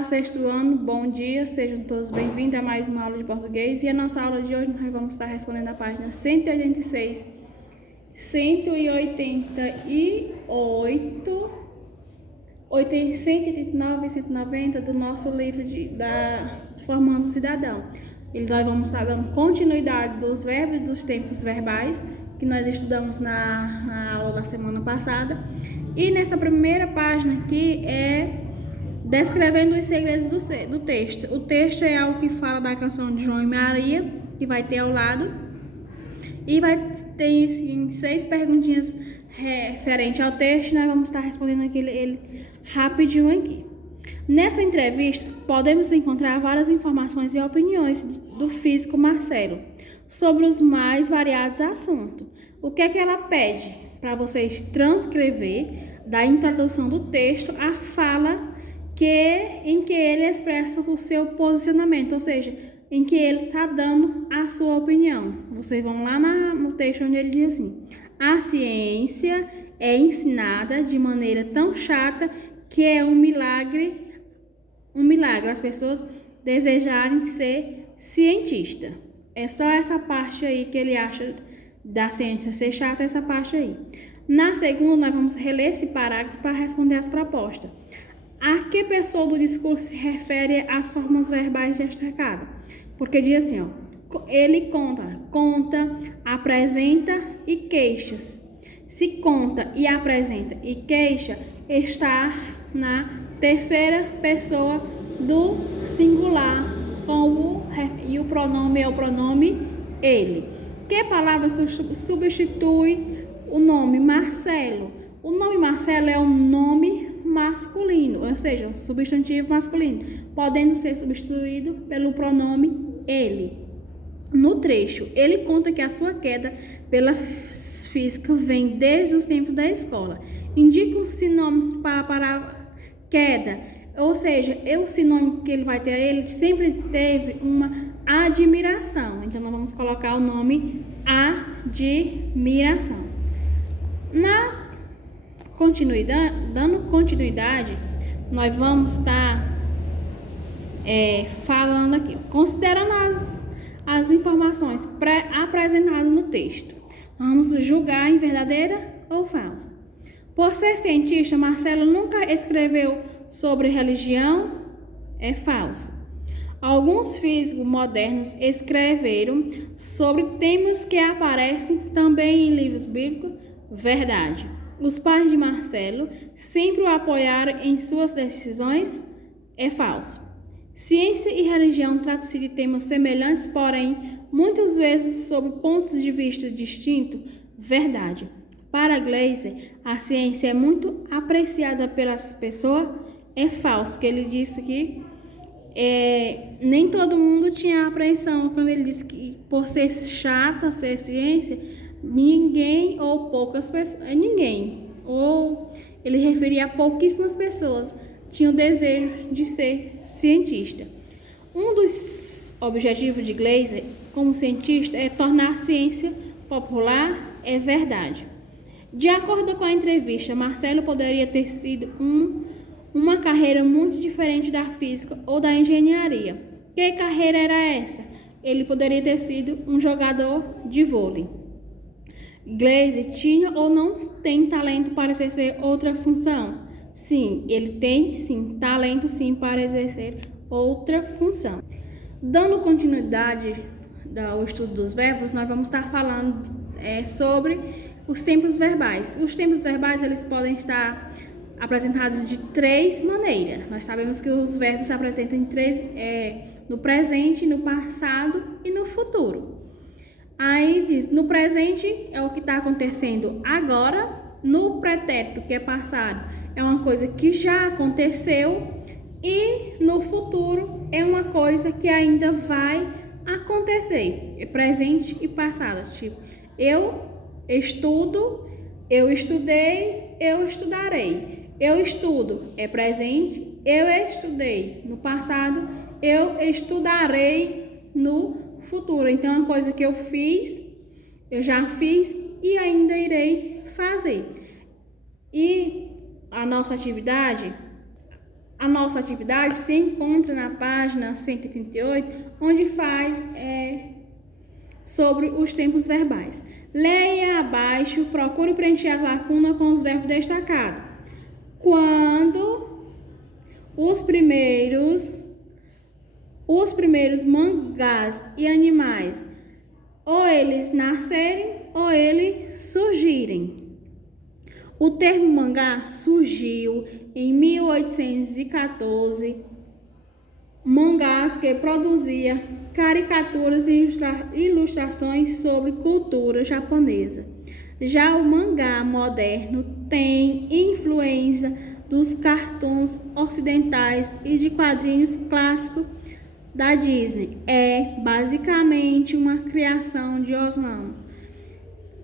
Olá, sexto ano, bom dia, sejam todos bem-vindos a mais uma aula de português. E a nossa aula de hoje nós vamos estar respondendo a página 186, 188, 189 e 190 do nosso livro Formando o Cidadão. E nós vamos estar dando continuidade dos verbos e dos tempos verbais que nós estudamos na aula da semana passada. E nessa primeira página aqui é descrevendo os segredos do texto. O texto é algo que fala da canção de João e Maria, que vai ter ao lado. E vai ter assim, 6 perguntinhas referentes ao texto. Nós vamos estar respondendo ele rapidinho aqui. Nessa entrevista, podemos encontrar várias informações e opiniões do físico Marcelo sobre os mais variados assuntos. O que é que ela pede? Para vocês transcrever da introdução do texto a fala em que ele expressa o seu posicionamento, ou seja, em que ele está dando a sua opinião. Vocês vão lá no texto onde ele diz assim: a ciência é ensinada de maneira tão chata que é um milagre as pessoas desejarem ser cientista. É só essa parte aí que ele acha da ciência ser chata, essa parte aí. Na segunda, nós vamos reler esse parágrafo para responder as propostas. A que pessoa do discurso se refere às formas verbais destacadas? Porque diz assim, ó, ele conta, apresenta e queixas. Se conta e apresenta e queixa, está na terceira pessoa do singular, e o pronome é o pronome ele. Que palavra substitui o nome Marcelo? O nome Marcelo é um nome masculino, ou seja, um substantivo masculino, podendo ser substituído pelo pronome ele. No trecho, ele conta que a sua queda pela física vem desde os tempos da escola. Indica um sinônimo para queda, ou seja, o sinônimo que ele vai ter, ele sempre teve uma admiração. Então, nós vamos colocar o nome admiração. Dando continuidade, nós vamos estar falando aqui, considerando as informações apresentadas no texto. Vamos julgar em verdadeira ou falsa. Por ser cientista, Marcelo nunca escreveu sobre religião, é falso. Alguns físicos modernos escreveram sobre temas que aparecem também em livros bíblicos, verdade. Os pais de Marcelo sempre o apoiaram em suas decisões, é falso. Ciência e religião tratam-se de temas semelhantes, porém, muitas vezes sob pontos de vista distintos, verdade. Para Gleiser, a ciência é muito apreciada pelas pessoas, é falso, que ele disse que nem todo mundo tinha apreensão quando ele disse que por ser chata, ser ciência, ninguém ou poucas pessoas, ou ele referia a pouquíssimas pessoas tinham o desejo de ser cientista. Um dos objetivos de Gleiser como cientista é tornar a ciência popular, é verdade. De acordo com a entrevista, Marcelo poderia ter sido uma carreira muito diferente da física ou da engenharia. Que carreira era essa? Ele poderia ter sido um jogador de vôlei. Gleiser tinha ou não tem talento para exercer outra função? Sim, ele tem sim talento sim para exercer outra função. Dando continuidade ao estudo dos verbos, nós vamos estar falando sobre os tempos verbais. Os tempos verbais eles podem estar apresentados de 3 maneiras. Nós sabemos que os verbos se apresentam em 3, no presente, no passado e no futuro. Aí diz, no presente é o que está acontecendo agora, no pretérito, que é passado, é uma coisa que já aconteceu, e no futuro é uma coisa que ainda vai acontecer. É presente e passado. Tipo, eu estudo, eu estudei, eu estudarei. Eu estudo é presente, eu estudei no passado, eu estudarei no futuro. Então, é uma coisa que eu fiz, eu já fiz e ainda irei fazer. E a nossa atividade a nossa atividade se encontra na página 138, onde faz sobre os tempos verbais. Leia abaixo, procure preencher as lacunas com os verbos destacados. Quando os primeiros mangás e animais ou eles nascerem ou eles surgirem. O termo mangá surgiu em 1814. Mangás que produzia caricaturas e ilustrações sobre cultura japonesa. Já o mangá moderno tem influência dos cartoons ocidentais e de quadrinhos clássicos da Disney. É basicamente uma criação de Osamu.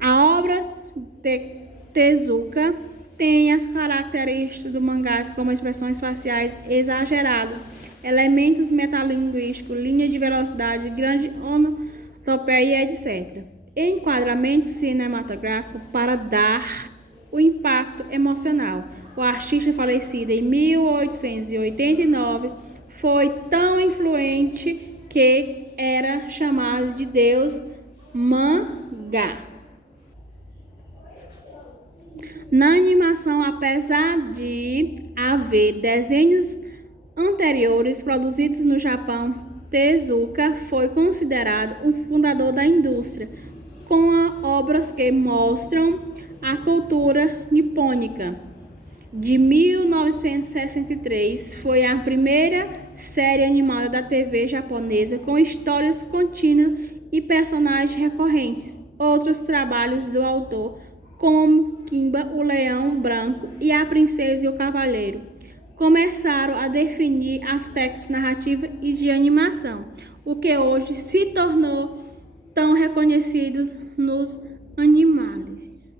A obra de Tezuka tem as características do mangá, como expressões faciais exageradas, elementos metalinguísticos, linha de velocidade, grande onomatopeia, etc. Enquadramento cinematográfico para dar o impacto emocional. O artista falecido em 1889 foi tão influente que era chamado de Deus mangá. Na animação, apesar de haver desenhos anteriores produzidos no Japão, Tezuka foi considerado um fundador da indústria, com obras que mostram a cultura nipônica. De 1963, foi a primeira série animada da TV japonesa com histórias contínuas e personagens recorrentes. Outros trabalhos do autor, como Kimba, o Leão Branco e a Princesa e o Cavaleiro, começaram a definir as técnicas narrativas e de animação, o que hoje se tornou tão reconhecido nos animais.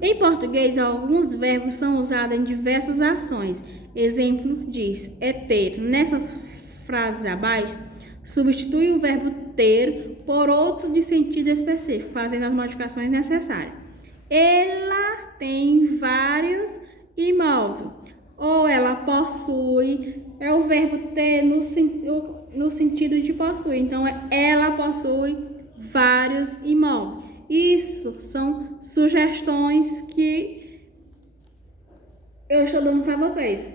Em português, alguns verbos são usados em diversas ações. Exemplo diz, é ter. Nessas frases abaixo, substitui o verbo ter por outro de sentido específico, fazendo as modificações necessárias. Ela tem vários imóveis. Ou ela possui, é o verbo ter no sentido de possuir. Então, ela possui vários imóveis. Isso são sugestões que eu estou dando para vocês.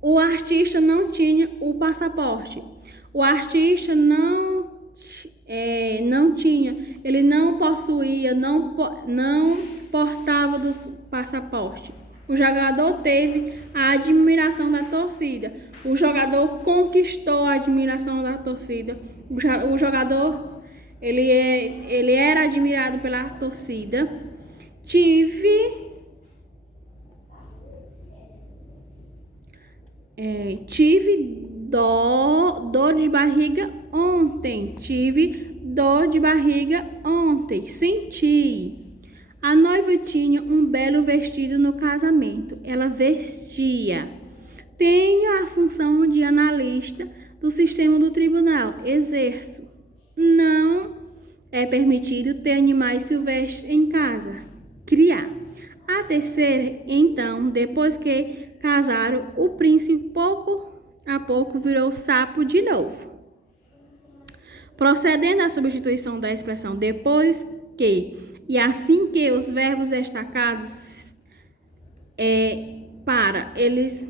O artista não tinha o passaporte. O artista não tinha, ele não possuía, não portava do passaporte. O jogador teve a admiração da torcida. O jogador conquistou a admiração da torcida. O jogador, ele era admirado pela torcida. Tive dor de barriga ontem. Tive dor de barriga ontem. Senti. A noiva tinha um belo vestido no casamento. Ela vestia. Tenho a função de analista do sistema do tribunal. Exerço. Não é permitido ter animais silvestres em casa. Criar. A terceira, então, depois que casaram, o príncipe pouco a pouco virou sapo de novo. Procedendo à substituição da expressão depois que e assim que os verbos destacados para eles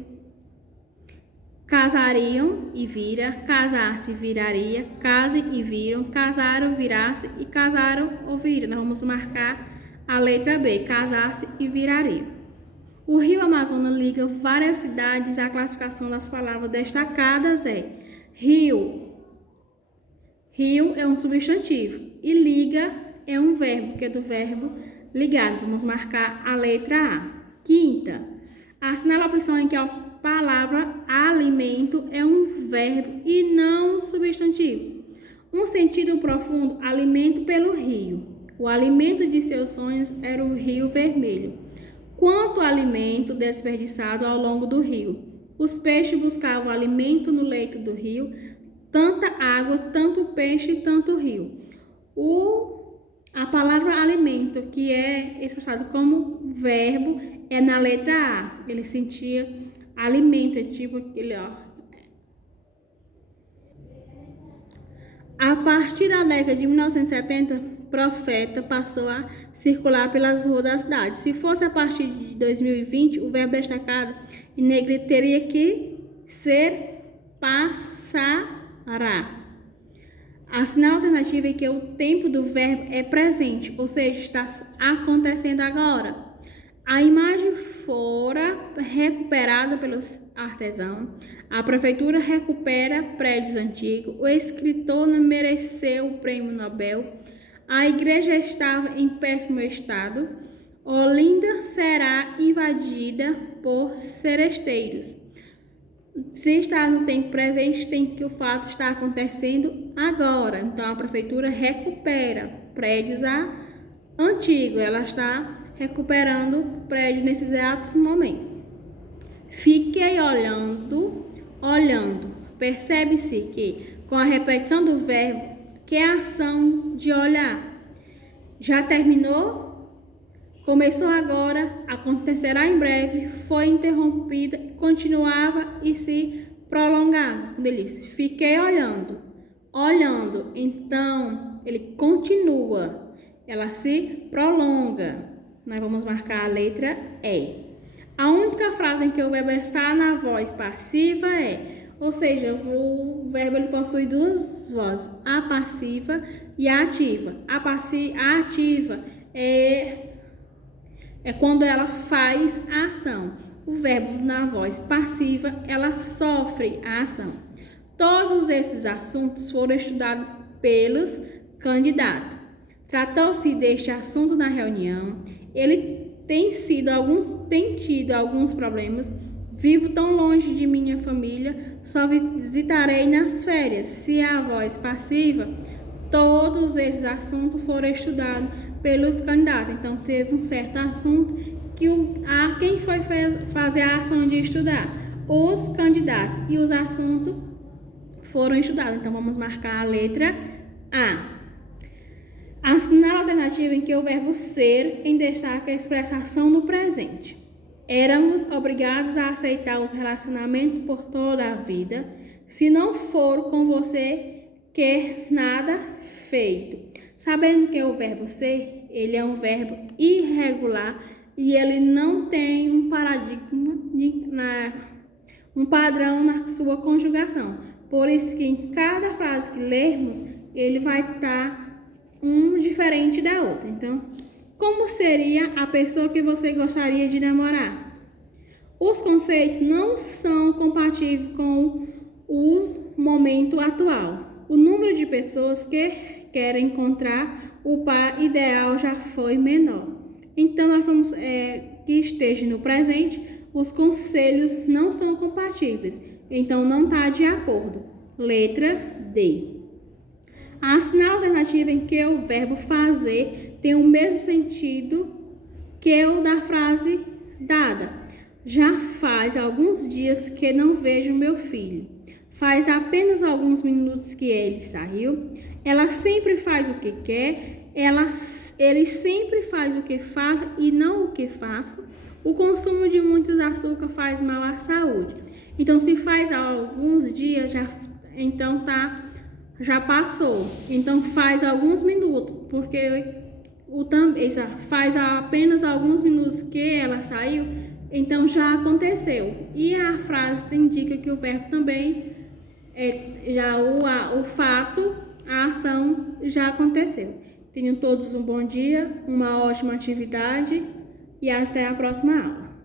casariam e vira, casar-se viraria, casem e viram, casaram, virasse e casaram ou viram. Nós vamos marcar a letra B, casar-se e viraria. O rio Amazonas liga várias cidades. A classificação das palavras destacadas é rio. Rio é um substantivo e liga é um verbo, que é do verbo ligado. Vamos marcar a letra A. Quinta, assinala a opção em que a palavra alimento é um verbo e não um substantivo. Um sentido profundo, alimento pelo rio. O alimento de seus sonhos era o Rio Vermelho. Quanto alimento desperdiçado ao longo do rio. Os peixes buscavam alimento no leito do rio. Tanta água, tanto peixe, tanto rio. A palavra alimento, que é expressado como verbo, é na letra A. Ele sentia alimenta, tipo aquele, ó. A partir da década de 1970, profeta passou a circular pelas ruas da cidade. Se fosse a partir de 2020, o verbo destacado em negrito teria que ser passará. A sinal alternativa é que o tempo do verbo é presente, ou seja, está acontecendo agora. A imagem fora recuperada pelos artesãos. A prefeitura recupera prédios antigos. O escritor não mereceu o prêmio Nobel. A igreja estava em péssimo estado. Olinda será invadida por seresteiros. Se está no tempo presente, tem que o fato está acontecendo agora. Então, a prefeitura recupera prédios antigos. Ela está recuperando prédios nesses exatos momentos. Fiquei olhando. Percebe-se que, com a repetição do verbo, que é a ação de olhar. Já terminou? Começou agora, acontecerá em breve, foi interrompida, continuava e se prolongava. Quando ele disse, fiquei olhando, então ele continua, ela se prolonga. Nós vamos marcar a letra E. A única frase em que o verbo está na voz passiva ou seja, o verbo ele possui duas vozes, a passiva e a ativa. A ativa é quando ela faz a ação. O verbo na voz passiva, ela sofre a ação. Todos esses assuntos foram estudados pelos candidatos. Tratou-se deste assunto na reunião. Ele tem tido alguns problemas. Vivo tão longe de minha família, só visitarei nas férias. Se a voz passiva, todos esses assuntos foram estudados pelos candidatos. Então, teve um certo assunto que quem foi fazer a ação de estudar? Os candidatos. E os assuntos foram estudados. Então, vamos marcar a letra A. A sinal alternativa em que o verbo ser em destaque expressa a ação no presente. Éramos obrigados a aceitar os relacionamentos por toda a vida. Se não for com você, quer nada feito. Sabendo que o verbo ser, ele é um verbo irregular e ele não tem um padrão na sua conjugação. Por isso que em cada frase que lermos, ele vai estar diferente da outra. Então, como seria a pessoa que você gostaria de namorar? Os conceitos não são compatíveis com o momento atual. O número de pessoas que querem encontrar o par ideal já foi menor. Então, nós vamos que esteja no presente, os conselhos não são compatíveis. Então, não está de acordo. Letra D. A sinal alternativa em que o verbo fazer tem o mesmo sentido que o da frase dada. Já faz alguns dias que não vejo meu filho. Faz apenas alguns minutos que ele saiu. Ela sempre faz o que quer. Ele sempre faz o que fala e não o que faço. O consumo de muitos açúcar faz mal à saúde. Então, se faz alguns dias, já passou. Então, faz alguns minutos, porque faz apenas alguns minutos que ela saiu, então já aconteceu. E a frase indica que o verbo também, o fato, a ação já aconteceu. Tenham todos um bom dia, uma ótima atividade e até a próxima aula.